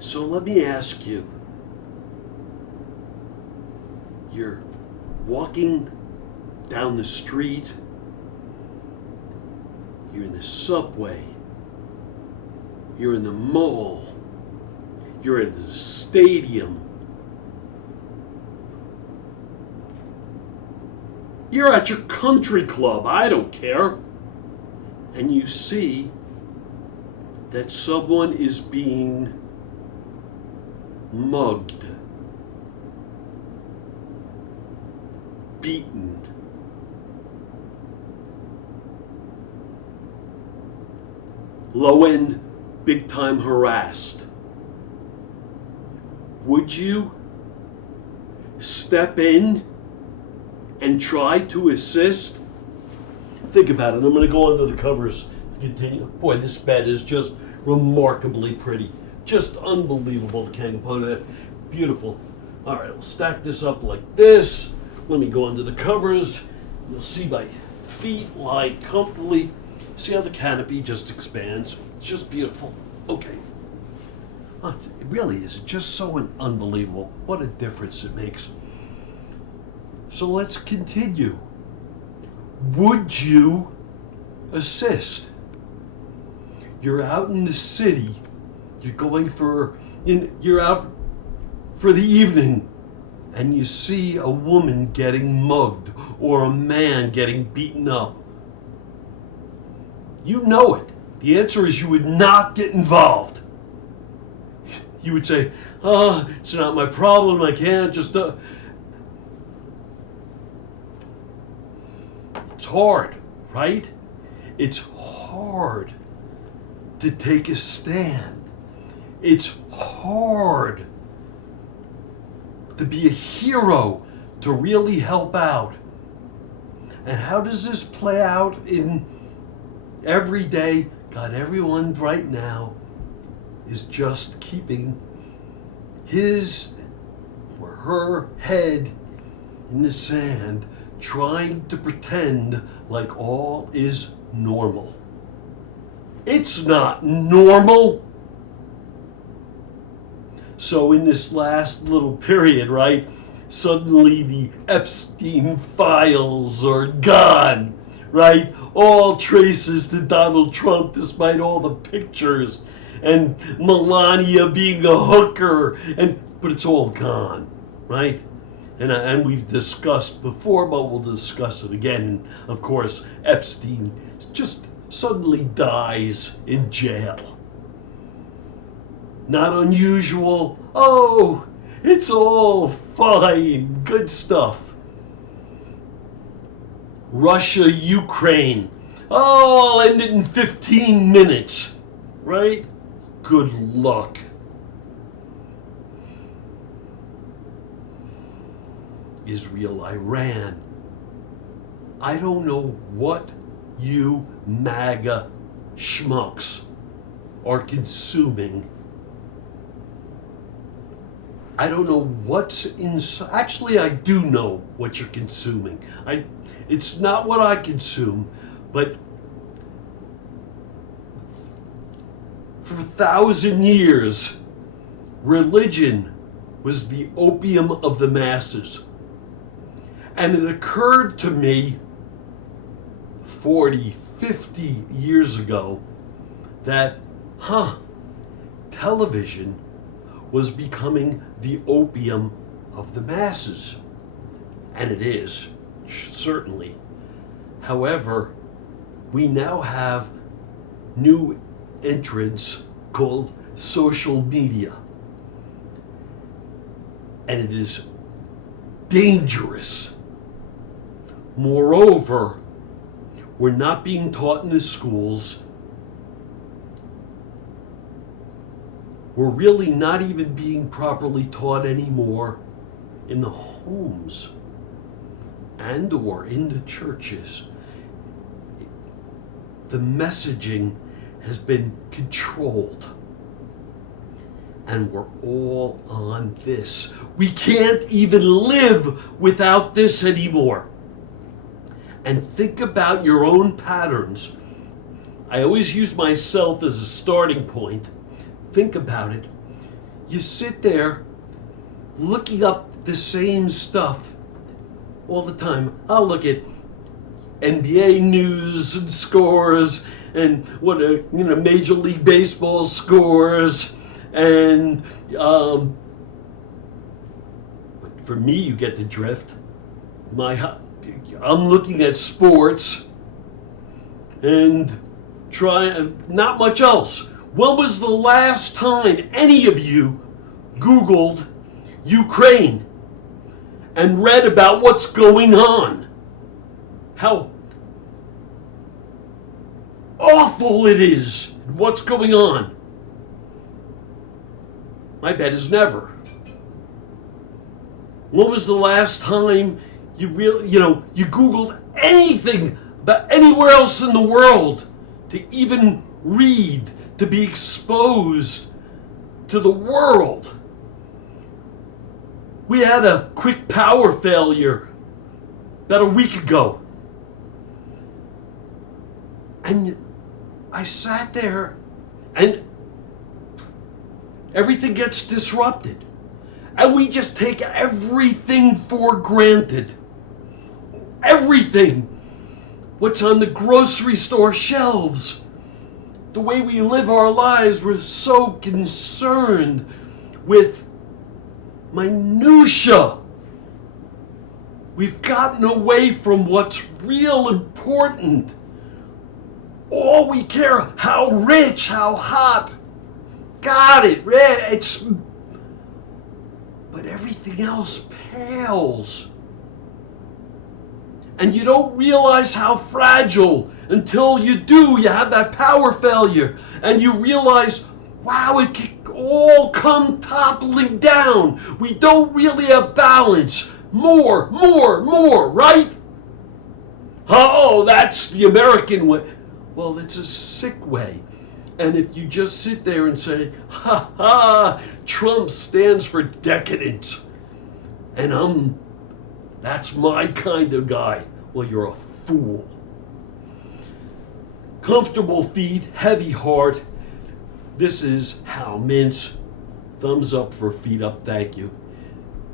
So let me ask you, you're walking down the street, you're in the subway, you're in the mall, you're at the stadium, you're at your country club, I don't care, and you see that someone is being mugged, beaten, low end, big time harassed. Would you step in and try to assist? Think about it. I'm going to go under the covers to continue. Boy, this bed is just remarkably pretty. Just unbelievable. Can't put it. Beautiful. All right, we'll stack this up like this. Let me go under the covers. You'll see my feet lie comfortably. See how the canopy just expands? It's just beautiful. Okay. It really is just so unbelievable. What a difference it makes. So let's continue. Would you assist? You're out in the city. You're out for the evening, and you see a woman getting mugged or a man getting beaten up. You know it. The answer is you would not get involved. You would say, it's not my problem, I can't just... It's hard, right? It's hard to take a stand. It's hard to be a hero, to really help out. And how does this play out in every day? God, everyone right now is just keeping his or her head in the sand, trying to pretend like all is normal. It's not normal. So in this last little period, right, suddenly the Epstein files are gone, right? All traces to Donald Trump, despite all the pictures, and Melania being a hooker, but it's all gone, right? And we've discussed before, but we'll discuss it again. And of course, Epstein just suddenly dies in jail. Not unusual. Oh, it's all fine, good stuff. Russia, Ukraine. Oh, I'll end it in 15 minutes, right? Good luck. Israel, Iran. I don't know what you MAGA schmucks are consuming. I don't know what's inside. Actually, I do know what you're consuming. It's not what I consume, but for 1,000 years, religion was the opium of the masses. And it occurred to me 40, 50 years ago that, television was becoming the opium of the masses. And it is, certainly. However, we now have new entrants called social media. And it is dangerous. Moreover, we're not being taught in the schools. We're really not even being properly taught anymore in the homes and or in the churches. The messaging has been controlled. And we're all on this. We can't even live without this anymore. And think about your own patterns. I always use myself as a starting point. Think about it. you sit there looking up the same stuff all the time. I'll look at NBA news and scores and what a Major League Baseball scores, and for me, you get the drift. I'm looking at sports and not much else. When was the last time any of you Googled Ukraine and read about what's going on? How awful it is, what's going on? My bet is never. When was the last time you Googled anything about anywhere else in the world to even read, to be exposed to the world? We had a quick power failure about a week ago. And I sat there and everything gets disrupted. And we just take everything for granted. Everything. What's on the grocery store shelves. The way we live our lives, we're so concerned with minutia. We've gotten away from what's real important. All we care, how rich, how hot. Got it. But everything else pales. And you don't realize how fragile until you do. You have that power failure and you realize, wow, it can all come toppling down. We don't really have balance. More, right? Oh, that's the American way. Well, it's a sick way. And if you just sit there and say, ha ha, Trump stands for decadence, and that's my kind of guy, well, you're a fool. Comfortable feet, heavy heart. This is Hal Mintz. Thumbs up for feet up, thank you.